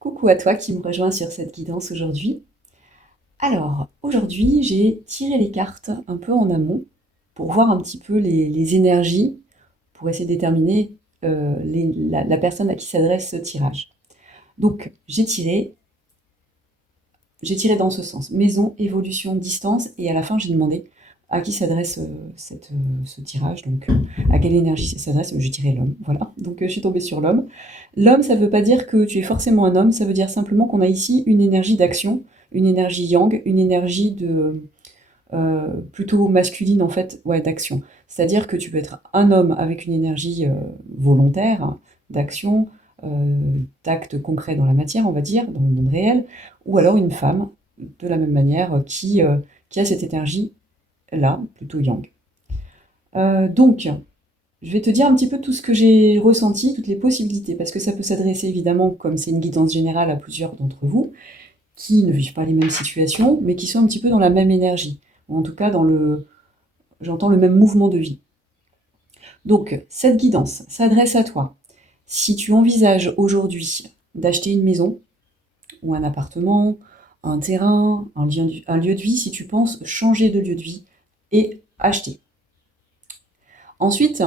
Coucou à toi qui me rejoins sur cette guidance aujourd'hui. Alors, aujourd'hui, j'ai tiré les cartes un peu en amont pour voir un petit peu les énergies, pour essayer de déterminer la personne à qui s'adresse ce tirage. Donc, j'ai tiré dans ce sens, maison, évolution, distance, et à la fin, j'ai demandé à qui s'adresse ce tirage, donc à quelle énergie ça s'adresse. J'ai tiré l'homme, voilà. Donc, je suis tombée sur l'homme. L'homme, ça ne veut pas dire que tu es forcément un homme, ça veut dire simplement qu'on a ici une énergie d'action, une énergie yang, une énergie plutôt masculine en fait, ouais, d'action. C'est-à-dire que tu peux être un homme avec une énergie volontaire, hein, d'action, d'acte concret dans la matière, on va dire, dans le monde réel, ou alors une femme, de la même manière, qui a cette énergie-là, plutôt yang. Donc, je vais te dire un petit peu tout ce que j'ai ressenti, toutes les possibilités, parce que ça peut s'adresser évidemment, comme c'est une guidance générale, à plusieurs d'entre vous, qui ne vivent pas les mêmes situations, mais qui sont un petit peu dans la même énergie, ou en tout cas j'entends le même mouvement de vie. Donc, cette guidance s'adresse à toi. Si tu envisages aujourd'hui d'acheter une maison, ou un appartement, un terrain, un lieu de vie, si tu penses changer de lieu de vie et acheter. Ensuite,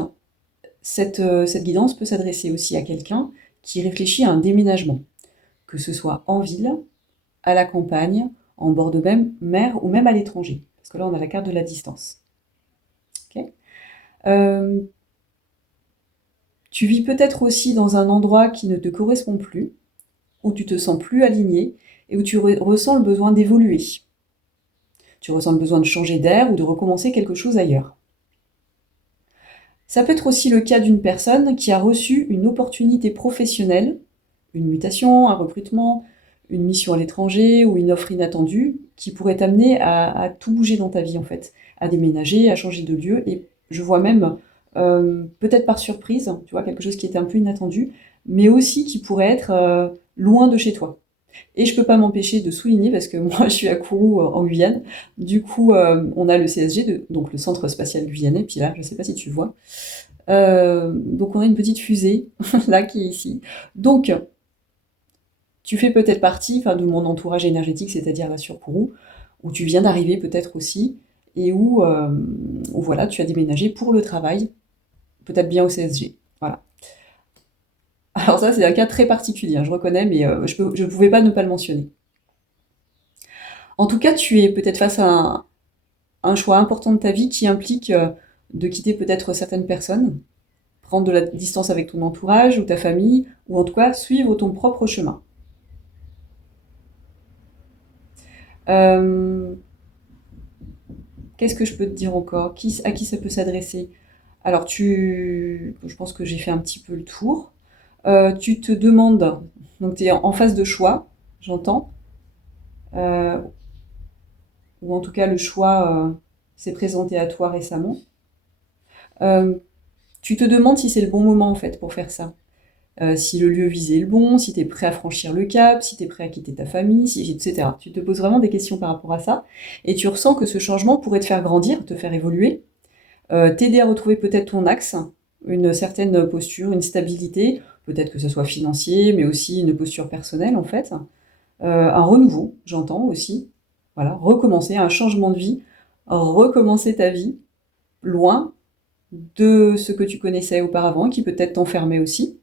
cette guidance peut s'adresser aussi à quelqu'un qui réfléchit à un déménagement, que ce soit en ville, à la campagne, en bord de mer ou même à l'étranger. Parce que là, on a la carte de la distance. Okay. Tu vis peut-être aussi dans un endroit qui ne te correspond plus, où tu te sens plus aligné et où tu ressens le besoin d'évoluer. Tu ressens le besoin de changer d'air ou de recommencer quelque chose ailleurs. Ça peut être aussi le cas d'une personne qui a reçu une opportunité professionnelle, une mutation, un recrutement, une mission à l'étranger ou une offre inattendue qui pourrait t'amener à tout bouger dans ta vie en fait, à déménager, à changer de lieu. Et je vois même, peut-être par surprise, tu vois, quelque chose qui était un peu inattendu, mais aussi qui pourrait être loin de chez toi. Et je peux pas m'empêcher de souligner, parce que moi je suis à Kourou en Guyane, du coup on a le CSG, donc le Centre Spatial Guyanais, puis là je sais pas si tu vois, donc on a une petite fusée là qui est ici. Donc tu fais peut-être partie de mon entourage énergétique, c'est-à-dire là sur Kourou, où tu viens d'arriver peut-être aussi, et où voilà, tu as déménagé pour le travail, peut-être bien au CSG. Voilà. Alors ça, c'est un cas très particulier, hein, je reconnais, mais je ne pouvais pas ne pas le mentionner. En tout cas, tu es peut-être face à un choix important de ta vie qui implique de quitter peut-être certaines personnes, prendre de la distance avec ton entourage ou ta famille, ou en tout cas suivre ton propre chemin. Euh, Qu'est-ce que je peux te dire encore? À qui ça peut s'adresser? Alors, je pense que j'ai fait un petit peu le tour. Tu te demandes, donc tu es en phase de choix, j'entends, euh, ou en tout cas le choix s'est présenté à toi récemment. Euh, Tu te demandes si c'est le bon moment en fait pour faire ça. Si le lieu visé est le bon, si tu es prêt à franchir le cap, si tu es prêt à quitter ta famille, etc. Tu te poses vraiment des questions par rapport à ça, et tu ressens que ce changement pourrait te faire grandir, te faire évoluer, t'aider à retrouver peut-être ton axe, une certaine posture, une stabilité, peut-être que ce soit financier, mais aussi une posture personnelle en fait, un renouveau, j'entends aussi, voilà, recommencer, un changement de vie, recommencer ta vie, loin de ce que tu connaissais auparavant, qui peut-être t'enfermait aussi,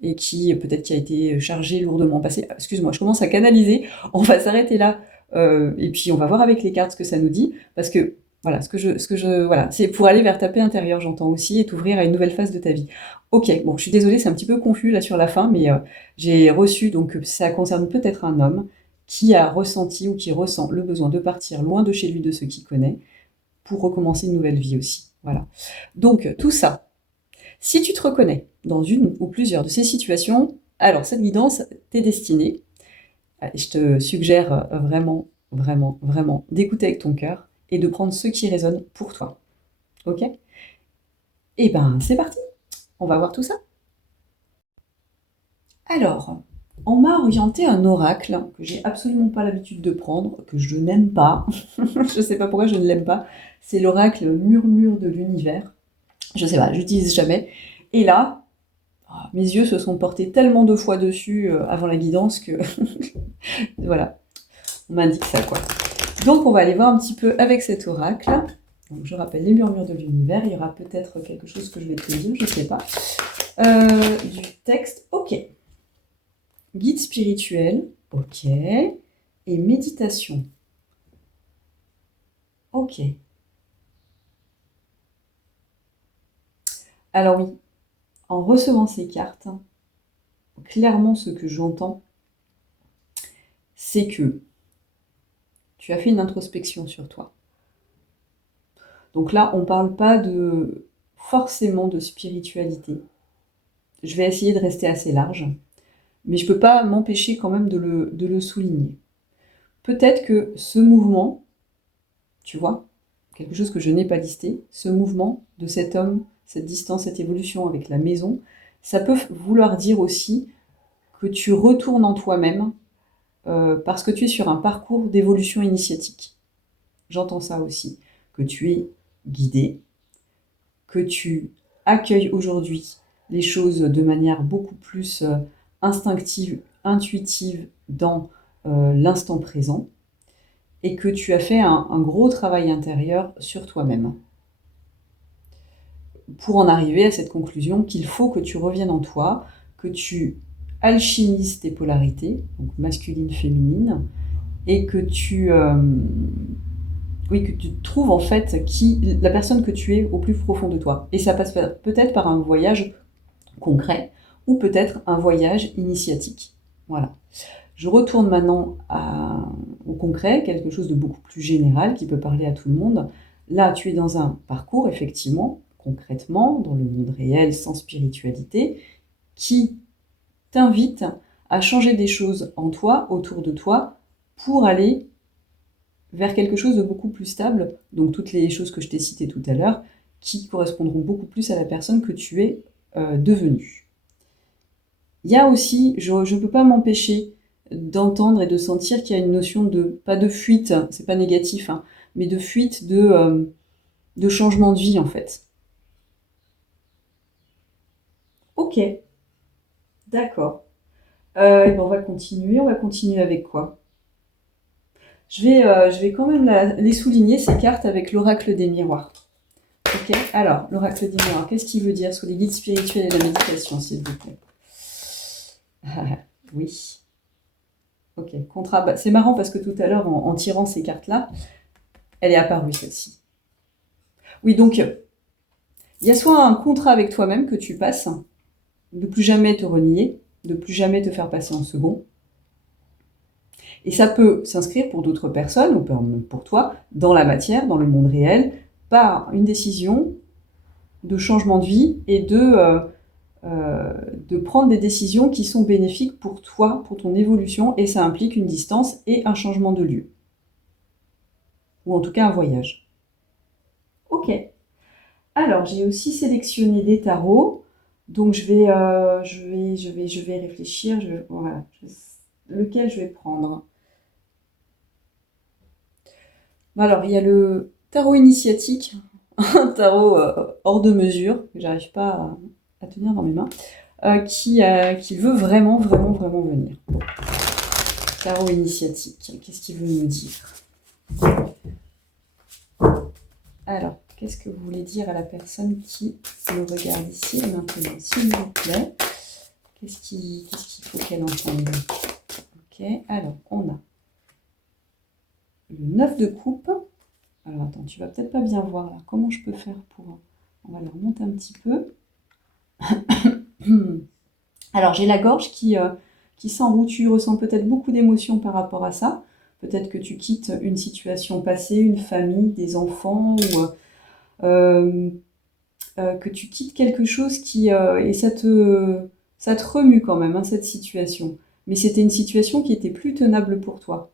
et qui peut-être qui a été chargé lourdement passé. Excuse-moi, je commence à canaliser. On va s'arrêter là, et puis on va voir avec les cartes ce que ça nous dit, parce que voilà, voilà, c'est pour aller vers ta paix intérieure, j'entends aussi, et t'ouvrir à une nouvelle phase de ta vie. Ok, bon, je suis désolée, c'est un petit peu confus là sur la fin, mais j'ai reçu, donc ça concerne peut-être un homme qui a ressenti ou qui ressent le besoin de partir loin de chez lui, de ceux qu'il connaît, pour recommencer une nouvelle vie aussi. Voilà. Donc tout ça, si tu te reconnais dans une ou plusieurs de ces situations, alors cette guidance t'est destinée. Je te suggère vraiment, vraiment, vraiment d'écouter avec ton cœur et de prendre ce qui résonne pour toi. Ok? Eh ben, c'est parti. On va voir tout ça. Alors, on m'a orienté un oracle que j'ai absolument pas l'habitude de prendre, que je n'aime pas. Je sais pas pourquoi je ne l'aime pas. C'est l'oracle Murmure de l'univers. Je sais pas, j'utilise jamais. Et là, mes yeux se sont portés tellement de fois dessus avant la guidance que voilà, on m'indique ça quoi. Donc on va aller voir un petit peu avec cet oracle. Donc, je rappelle les murmures de l'univers, il y aura peut-être quelque chose que je vais te dire, je ne sais pas. Du texte, ok. Guide spirituel, ok. Et méditation. Ok. Alors oui, en recevant ces cartes, clairement ce que j'entends, c'est que tu as fait une introspection sur toi. Donc là, on ne parle pas forcément de spiritualité. Je vais essayer de rester assez large, mais je ne peux pas m'empêcher quand même de le souligner. Peut-être que ce mouvement, tu vois, quelque chose que je n'ai pas listé, ce mouvement de cet homme, cette distance, cette évolution avec la maison, ça peut vouloir dire aussi que tu retournes en toi-même parce que tu es sur un parcours d'évolution initiatique. J'entends ça aussi, que tu es guidé, que tu accueilles aujourd'hui les choses de manière beaucoup plus instinctive, intuitive dans l'instant présent, et que tu as fait un gros travail intérieur sur toi-même pour en arriver à cette conclusion qu'il faut que tu reviennes en toi, que tu alchimises tes polarités, donc masculine, féminine, et que que tu trouves en fait la personne que tu es au plus profond de toi. Et ça passe peut-être par un voyage concret ou peut-être un voyage initiatique. Voilà. Je retourne maintenant au concret, quelque chose de beaucoup plus général qui peut parler à tout le monde. Là, tu es dans un parcours, effectivement, concrètement, dans le monde réel, sans spiritualité, qui t'invite à changer des choses en toi, autour de toi, pour aller vers quelque chose de beaucoup plus stable. Donc toutes les choses que je t'ai citées tout à l'heure, qui correspondront beaucoup plus à la personne que tu es devenue. Il y a aussi, je ne peux pas m'empêcher d'entendre et de sentir qu'il y a une notion pas de fuite, c'est pas négatif, hein, mais de fuite, de changement de vie en fait. Ok, d'accord. Ben on va continuer avec quoi? Je vais quand même les souligner, ces cartes, avec l'oracle des miroirs. Ok, alors, l'oracle des miroirs, qu'est-ce qu'il veut dire sur les guides spirituels et la méditation, s'il vous plaît? Oui. Ok, contrat. Bah, c'est marrant parce que tout à l'heure, en tirant ces cartes-là, elle est apparue, celle-ci. Oui, donc, il y a soit un contrat avec toi-même que tu passes, de plus jamais te renier, de plus jamais te faire passer en second. Et ça peut s'inscrire pour d'autres personnes, ou même pour toi, dans la matière, dans le monde réel, par une décision de changement de vie et de prendre des décisions qui sont bénéfiques pour toi, pour ton évolution, et ça implique une distance et un changement de lieu. Ou en tout cas un voyage. Ok. Alors, j'ai aussi sélectionné des tarots, donc je vais réfléchir. Voilà, lequel je vais prendre? Alors, il y a le tarot initiatique, un tarot hors de mesure, que j'arrive pas à tenir dans mes mains, qui veut vraiment, vraiment, vraiment venir. Tarot initiatique, qu'est-ce qu'il veut nous dire? Alors, qu'est-ce que vous voulez dire à la personne qui me regarde ici et maintenant, s'il vous plaît? Qu'est-ce qu'il faut qu'elle entende? Ok, alors, on a le 9 de coupe. Alors, attends, tu vas peut-être pas bien voir là. Comment je peux faire pour... On va le remonter un petit peu. Alors, j'ai la gorge qui s'enroule. Tu ressens peut-être beaucoup d'émotions par rapport à ça. Peut-être que tu quittes une situation passée, une famille, des enfants, ou que tu quittes quelque chose et ça te remue quand même, hein, cette situation. Mais c'était une situation qui était plus tenable pour toi,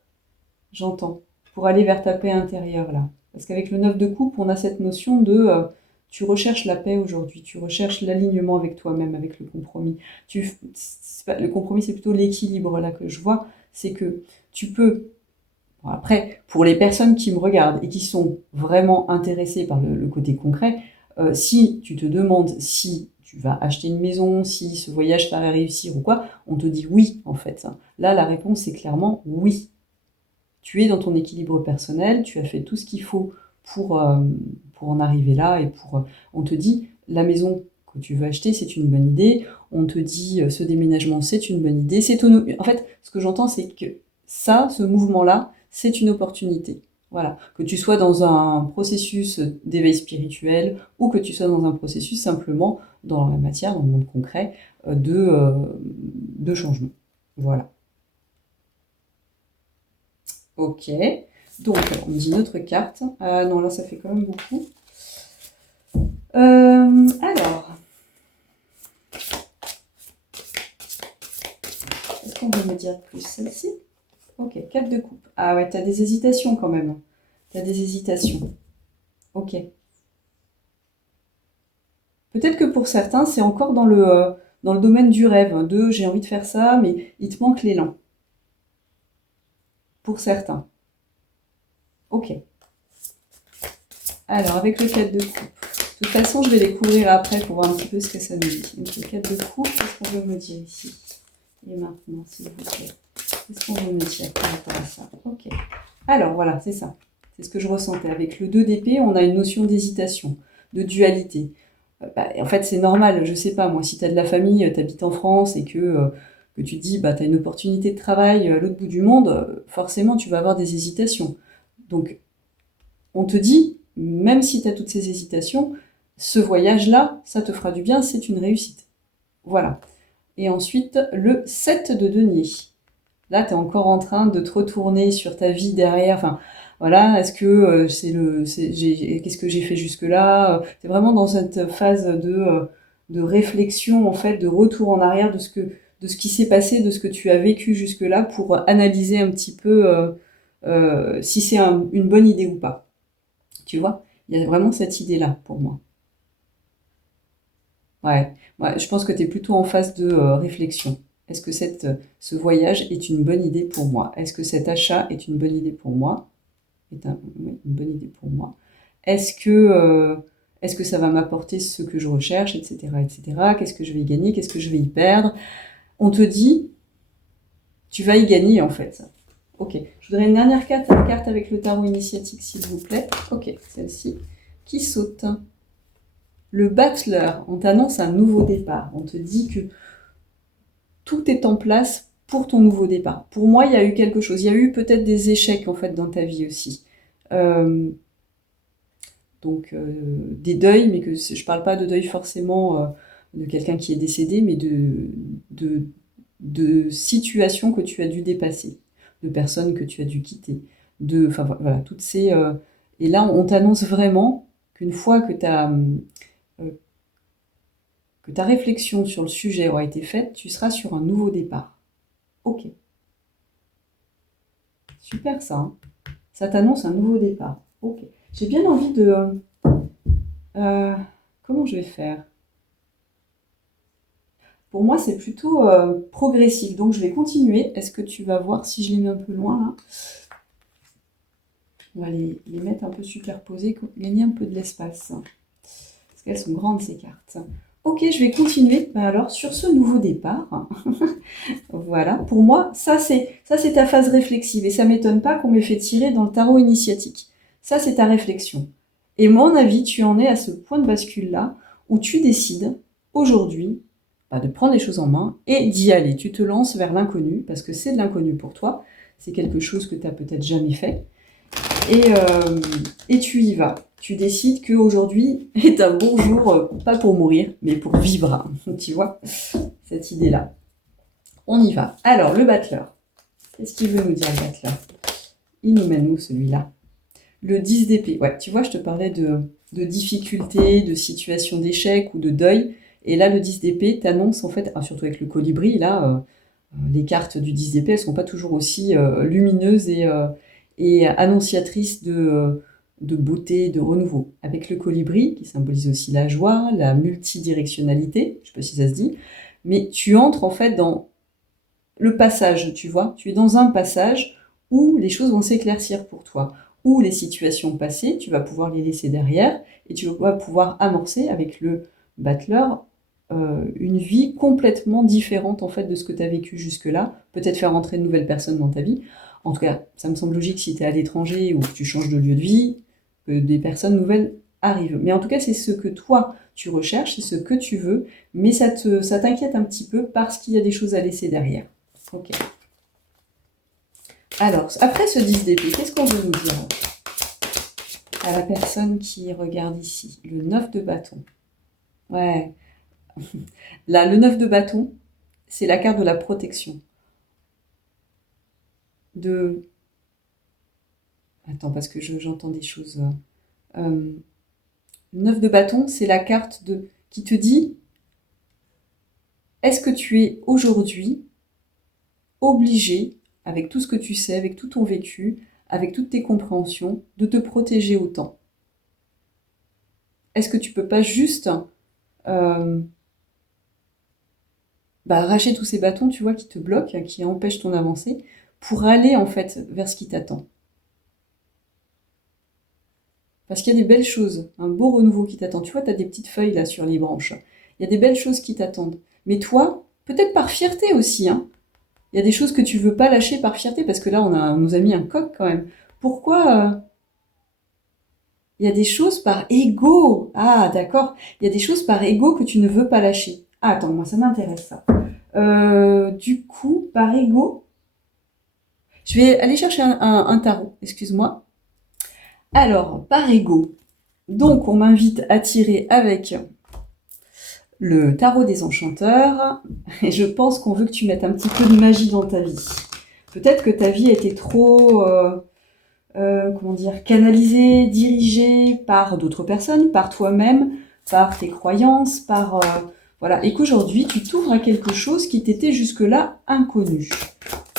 j'entends, pour aller vers ta paix intérieure là. Parce qu'avec le 9 de coupe, on a cette notion de tu recherches la paix aujourd'hui, tu recherches l'alignement avec toi-même, avec le compromis. Le compromis, c'est plutôt l'équilibre là que je vois, c'est que tu peux... Bon, après, pour les personnes qui me regardent et qui sont vraiment intéressées par le côté concret, si tu te demandes si tu vas acheter une maison, si ce voyage va réussir ou quoi, on te dit oui, en fait. Là, la réponse, c'est clairement oui. Tu es dans ton équilibre personnel, tu as fait tout ce qu'il faut pour, euh, pour en arriver là, et on te dit, la maison que tu veux acheter, c'est une bonne idée, on te dit, ce déménagement, c'est une bonne idée, en fait, ce que j'entends, c'est que ce mouvement-là, c'est une opportunité. Voilà, que tu sois dans un processus d'éveil spirituel ou que tu sois dans un processus simplement dans la matière, dans le monde concret, de changement. Voilà. Ok. Donc, on me dit une autre carte. Ah non, là, ça fait quand même beaucoup. Alors, est-ce qu'on veut me dire plus celle-ci? Ok, 4 de coupe. Ah ouais, t'as des hésitations quand même. T'as des hésitations. Ok. Peut-être que pour certains, c'est encore dans le domaine du rêve, de j'ai envie de faire ça, mais il te manque l'élan. Pour certains. Ok. Alors, avec le 4 de coupe. De toute façon, je vais les couvrir après pour voir un petit peu ce que ça me dit. Donc, le 4 de coupe, qu'est-ce qu'on veut me dire ici? Et maintenant, s'il vous plaît, qu'est-ce qu'on veut me dire par rapport à ça? Ok. Alors, voilà, c'est ça. C'est ce que je ressentais. Avec le 2 d'épée, on a une notion d'hésitation, de dualité. En fait, c'est normal. Je sais pas, moi, si tu as de la famille, tu habites en France et que tu te dis, tu as une opportunité de travail à l'autre bout du monde, forcément, tu vas avoir des hésitations. Donc, on te dit, même si tu as toutes ces hésitations, ce voyage-là, ça te fera du bien, c'est une réussite. Voilà. Et ensuite, le 7 de denier. Là, tu es encore en train de te retourner sur ta vie derrière. Enfin, voilà, est-ce que qu'est-ce que j'ai fait jusque-là? Tu es vraiment dans cette phase de réflexion, en fait, de retour en arrière de ce qui s'est passé, de ce que tu as vécu jusque-là pour analyser un petit peu si c'est une bonne idée ou pas. Tu vois? Il y a vraiment cette idée-là pour moi. Ouais, ouais, je pense que tu es plutôt en phase de réflexion. Est-ce que ce voyage est une bonne idée pour moi? Est-ce que cet achat est une bonne idée pour moi? Oui, une bonne idée pour moi. Est-ce que, euh, est-ce que ça va m'apporter ce que je recherche, etc., etc. Qu'est-ce que je vais y gagner? Qu'est-ce que je vais y perdre? On te dit, tu vas y gagner en fait. Ok, je voudrais une dernière carte avec le tarot initiatique, s'il vous plaît. Ok, celle-ci qui saute. Le battleur, on t'annonce un nouveau départ. On te dit que tout est en place pour ton nouveau départ. Pour moi, il y a eu quelque chose. Il y a eu peut-être des échecs en fait dans ta vie aussi. Euh, des deuils, mais je parle pas de deuil forcément de quelqu'un qui est décédé, mais de, de situations que tu as dû dépasser, de personnes que tu as dû quitter, enfin voilà, toutes ces. Et là, on t'annonce vraiment qu'une fois euh, que ta réflexion sur le sujet aura été faite, tu seras sur un nouveau départ. Ok, super ça. Hein. Ça t'annonce un nouveau départ. Ok. J'ai bien envie de. Euh, comment je vais faire? Pour moi, c'est plutôt progressif. Donc, je vais continuer. Est-ce que tu vas voir si je les mets un peu loin là? On va les mettre un peu superposées, gagner un peu de l'espace. Parce qu'elles sont grandes ces cartes. Ok, je vais continuer. Alors, sur ce nouveau départ, voilà, pour moi, ça c'est ta phase réflexive. Et ça m'étonne pas qu'on m'ait fait tirer dans le tarot initiatique. Ça, c'est ta réflexion. Et mon avis, tu en es à ce point de bascule-là où tu décides aujourd'hui de prendre les choses en main et d'y aller. Tu te lances vers l'inconnu parce que c'est de l'inconnu pour toi. C'est quelque chose que tu n'as peut-être jamais fait. Et tu y vas. Tu décides qu'aujourd'hui est un bon jour, pas pour mourir, mais pour vivre. Tu vois, cette idée-là. On y va. Alors, le battleur. Qu'est-ce qu'il veut nous dire, le battleur? Il nous mène où, celui-là? Le 10 d'épée. Ouais, tu vois, je te parlais de difficultés, de situations d'échec ou de deuil. Et là, le 10 d'épée t'annonce, en fait, surtout avec le colibri, là, les cartes du 10 d'épée, elles sont pas toujours aussi lumineuses et annonciatrices de beauté, de renouveau. Avec le colibri, qui symbolise aussi la joie, la multidirectionnalité, je sais pas si ça se dit, mais tu entres en fait dans le passage, tu vois. Tu es dans un passage où les choses vont s'éclaircir pour toi, où les situations passées, tu vas pouvoir les laisser derrière et tu vas pouvoir amorcer avec le battleur une vie complètement différente en fait de ce que tu as vécu jusque-là, peut-être faire rentrer de nouvelles personnes dans ta vie. En tout cas, ça me semble logique si tu es à l'étranger ou que tu changes de lieu de vie, que des personnes nouvelles arrivent. Mais en tout cas, c'est ce que toi, tu recherches, c'est ce que tu veux, mais ça t'inquiète un petit peu parce qu'il y a des choses à laisser derrière. Ok. Alors, après ce 10 d'épée, qu'est-ce qu'on veut nous dire à la personne qui regarde ici? Le 9 de bâton. Ouais. Là, le 9 de bâton, c'est la carte de la protection. De... Attends, parce que j'entends des choses. Le 9 de bâton, c'est la carte qui te dit, est-ce que tu es aujourd'hui obligé, avec tout ce que tu sais, avec tout ton vécu, avec toutes tes compréhensions, de te protéger autant? Est-ce que tu peux pas juste arracher tous ces bâtons, tu vois, qui te bloquent, qui empêchent ton avancée, pour aller en fait vers ce qui t'attend? Parce qu'il y a des belles choses, un beau renouveau qui t'attend. Tu vois, tu as des petites feuilles là sur les branches. Il y a des belles choses qui t'attendent. Mais toi, peut-être par fierté aussi, hein. Il y a des choses que tu veux pas lâcher par fierté, parce que là, on nous a mis un coq quand même. Pourquoi il y a des choses par ego? Ah, d'accord. Il y a des choses par ego que tu ne veux pas lâcher. Ah, attends, moi, ça m'intéresse ça. Du coup, par ego, je vais aller chercher un tarot, excuse-moi. Alors, par ego, donc on m'invite à tirer avec le tarot des enchanteurs, et je pense qu'on veut que tu mettes un petit peu de magie dans ta vie. Peut-être que ta vie était trop, comment dire, canalisée, dirigée par d'autres personnes, par toi-même, par tes croyances, voilà, et qu'aujourd'hui tu t'ouvres à quelque chose qui t'était jusque-là inconnu.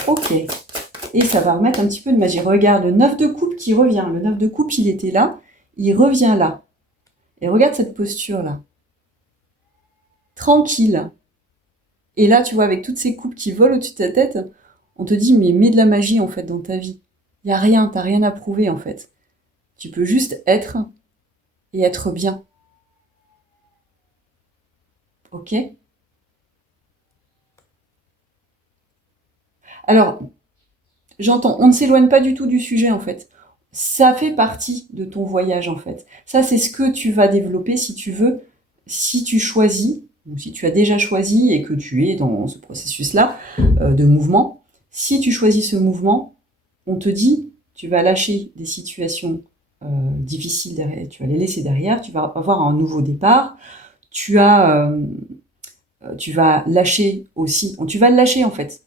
Ok. Et ça va remettre un petit peu de magie. Regarde, le 9 de coupe qui revient. Le 9 de coupe, il était là, il revient là. Et regarde cette posture-là. Tranquille. Et là, tu vois, avec toutes ces coupes qui volent au-dessus de ta tête, on te dit, mais mets de la magie, en fait, dans ta vie. Il n'y a rien, t'as rien à prouver, en fait. Tu peux juste être et être bien. Ok? Alors, j'entends, on ne s'éloigne pas du tout du sujet, en fait. Ça fait partie de ton voyage, en fait. Ça, c'est ce que tu vas développer si tu veux, si tu choisis, ou si tu as déjà choisi et que tu es dans ce processus-là de mouvement. Si tu choisis ce mouvement, on te dit, tu vas lâcher des situations difficiles derrière, tu vas les laisser derrière, tu vas avoir un nouveau départ, tu vas lâcher aussi, tu vas le lâcher en fait.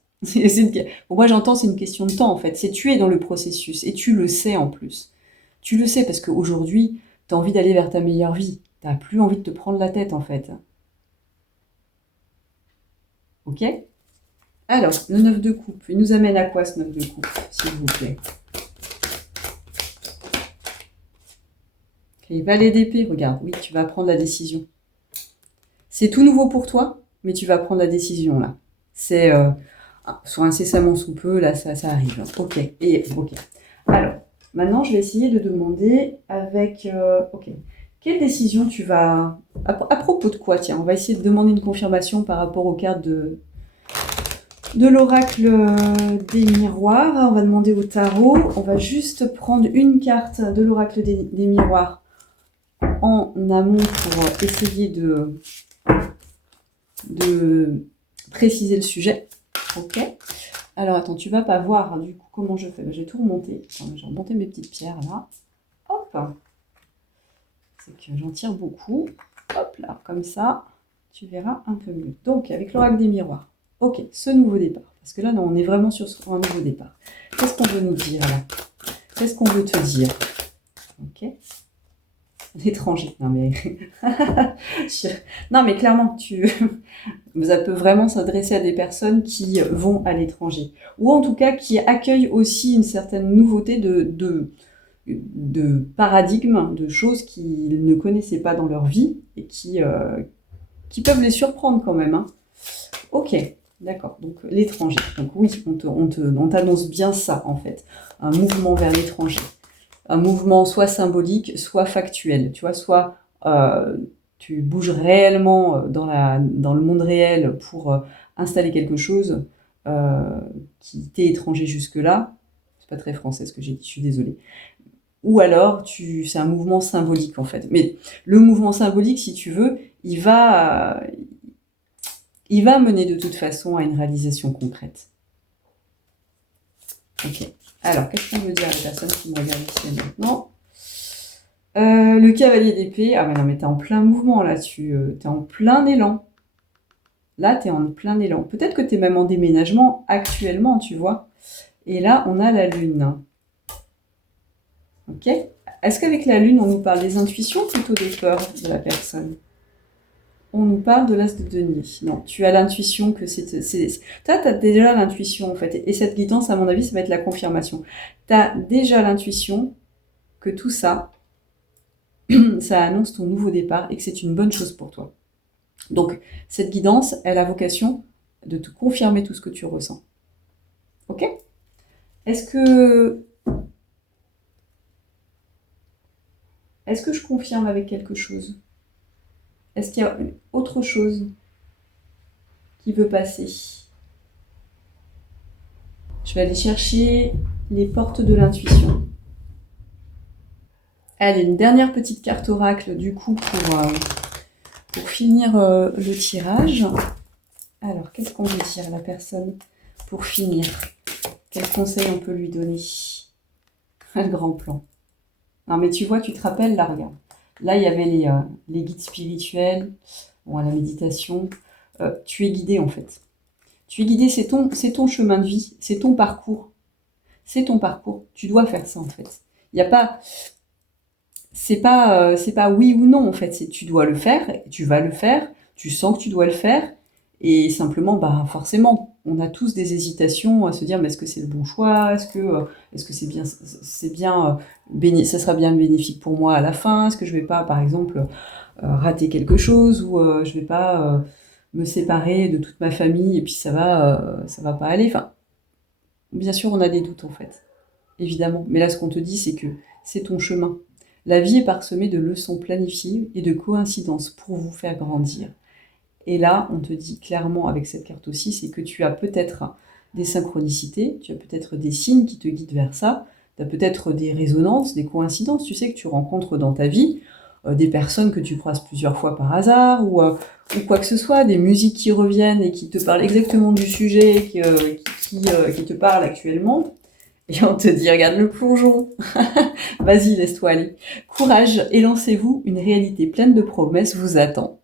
Pour moi, j'entends, c'est une question de temps en fait. C'est tu es dans le processus et tu le sais en plus. Tu le sais parce qu'aujourd'hui, tu as envie d'aller vers ta meilleure vie. Tu n'as plus envie de te prendre la tête en fait. Ok? Alors, le 9 de coupe, il nous amène à quoi ce 9 de coupe, s'il vous plaît? Ok, valet d'épée, regarde, oui, tu vas prendre la décision. C'est tout nouveau pour toi, mais tu vas prendre la décision là. C'est soit incessamment sous peu, là, ça arrive. Ok, ok. Alors, maintenant, je vais essayer de demander avec... ok, quelle décision tu vas... À propos de quoi, tiens, on va essayer de demander une confirmation par rapport aux cartes de l'oracle des miroirs. On va demander au tarot. On va juste prendre une carte de l'oracle des miroirs en amont pour essayer de préciser le sujet. Ok. Alors attends, tu vas pas voir du coup comment je fais. Je vais tout remonter. Attends, j'ai remonté mes petites pierres là. Hop. C'est que j'en tire beaucoup. Hop là, comme ça, tu verras un peu mieux. Donc avec l'oracle des miroirs. Ok, ce nouveau départ. Parce que là, non, on est vraiment sur un nouveau départ. Qu'est-ce qu'on veut nous dire là? Qu'est-ce qu'on veut te dire? Ok. L'étranger. Non mais... non mais clairement, ça peut vraiment s'adresser à des personnes qui vont à l'étranger. Ou en tout cas qui accueillent aussi une certaine nouveauté de paradigme, de choses qu'ils ne connaissaient pas dans leur vie et qui peuvent les surprendre quand même. Hein. Ok, d'accord. Donc l'étranger. Donc oui, on t'annonce bien ça en fait. Un mouvement vers l'étranger. Un mouvement soit symbolique, soit factuel. Tu vois, soit tu bouges réellement dans le monde réel pour installer quelque chose euh, qui t'est étranger jusque-là. C'est pas très français ce que j'ai dit, je suis désolée. Ou alors, c'est un mouvement symbolique en fait. Mais le mouvement symbolique, si tu veux, il va mener de toute façon à une réalisation concrète. Ok. Alors, qu'est-ce qu'on veut dire à la personne qui me regarde ici maintenant? Le cavalier d'épée. Ah, mais non, mais t'es en plein mouvement là-dessus. T'es en plein élan. Là, t'es en plein élan. Peut-être que t'es même en déménagement actuellement, tu vois. Et là, on a la lune. Ok. Est-ce qu'avec la lune, on nous parle des intuitions ou plutôt des peurs de la personne? On nous parle de l'as de denier. Non, tu as l'intuition que toi, tu as déjà l'intuition, en fait. Et cette guidance, à mon avis, ça va être la confirmation. Tu as déjà l'intuition que tout ça, ça annonce ton nouveau départ et que c'est une bonne chose pour toi. Donc, cette guidance, elle a vocation de te confirmer tout ce que tu ressens. Ok? Est-ce que, est-ce que je confirme avec quelque chose? Est-ce qu'il y a autre chose qui veut passer? Je vais aller chercher les portes de l'intuition. Allez, une dernière petite carte oracle du coup pour finir le tirage. Alors, qu'est-ce qu'on veut dire à la personne pour finir? Quel conseil on peut lui donner? Le grand plan. Non mais tu vois, tu te rappelles, là, regarde. Là, il y avait les guides spirituels, bon, à la méditation. Tu es guidé en fait. Tu es guidé, c'est ton chemin de vie, c'est ton parcours. C'est ton parcours. Tu dois faire ça en fait. Il n'y a pas... c'est pas oui ou non en fait, c'est tu dois le faire, tu vas le faire, tu sens que tu dois le faire, et simplement, bah forcément, on a tous des hésitations à se dire, mais est-ce que c'est le bon choix, est-ce que c'est bien, ça sera bien bénéfique pour moi à la fin, est-ce que je vais pas, par exemple, rater quelque chose, ou je vais pas me séparer de toute ma famille, et puis ça va pas aller. Enfin, bien sûr, on a des doutes en fait, évidemment, mais là, ce qu'on te dit, c'est que c'est ton chemin. La vie est parsemée de leçons planifiées et de coïncidences pour vous faire grandir. Et là, on te dit clairement avec cette carte aussi, c'est que tu as peut-être des synchronicités, tu as peut-être des signes qui te guident vers ça, tu as peut-être des résonances, des coïncidences, tu sais, que tu rencontres dans ta vie, des personnes que tu croises plusieurs fois par hasard, ou quoi que ce soit, des musiques qui reviennent et qui te parlent exactement du sujet qui te parle actuellement. Et on te dit, regarde le plongeon, vas-y, laisse-toi aller. Courage et lancez-vous, une réalité pleine de promesses vous attend.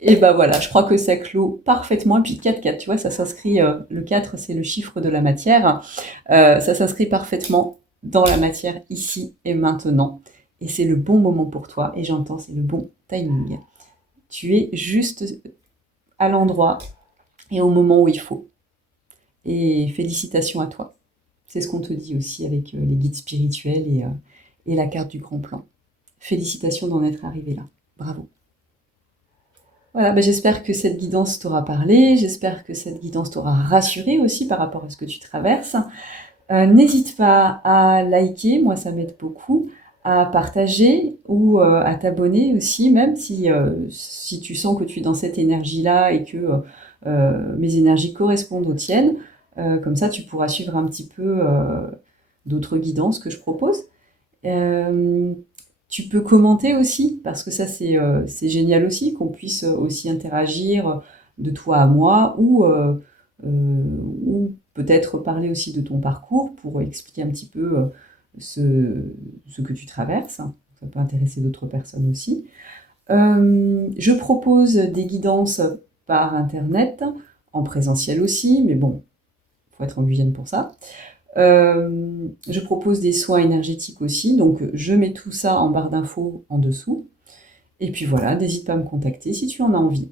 Et ben voilà, je crois que ça clôt parfaitement. Et puis 4-4, tu vois, ça s'inscrit, le 4 c'est le chiffre de la matière, ça s'inscrit parfaitement dans la matière ici et maintenant. Et c'est le bon moment pour toi, et j'entends, c'est le bon timing. Tu es juste à l'endroit et au moment où il faut. Et félicitations à toi. C'est ce qu'on te dit aussi avec les guides spirituels et la carte du grand plan. Félicitations d'en être arrivé là. Bravo. Voilà, ben j'espère que cette guidance t'aura parlé, j'espère que cette guidance t'aura rassuré aussi par rapport à ce que tu traverses. N'hésite pas à liker, moi ça m'aide beaucoup, à partager ou à t'abonner aussi, même si tu sens que tu es dans cette énergie-là et que mes énergies correspondent aux tiennes. Comme ça, tu pourras suivre un petit peu d'autres guidances que je propose. Euh, Tu peux commenter aussi, parce que ça c'est génial aussi, qu'on puisse aussi interagir de toi à moi, ou peut-être parler aussi de ton parcours pour expliquer un petit peu ce que tu traverses. Ça peut intéresser d'autres personnes aussi. Je propose des guidances par internet, en présentiel aussi, mais bon, il faut être en Guyane pour ça. Je propose des soins énergétiques aussi, donc je mets tout ça en barre d'infos en dessous. Et puis voilà, n'hésite pas à me contacter si tu en as envie.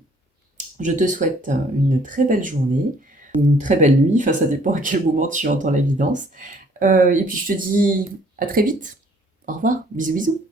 Je te souhaite une très belle journée, une très belle nuit, enfin ça dépend à quel moment tu entends la guidance. Et puis je te dis à très vite. Au revoir, bisous bisous.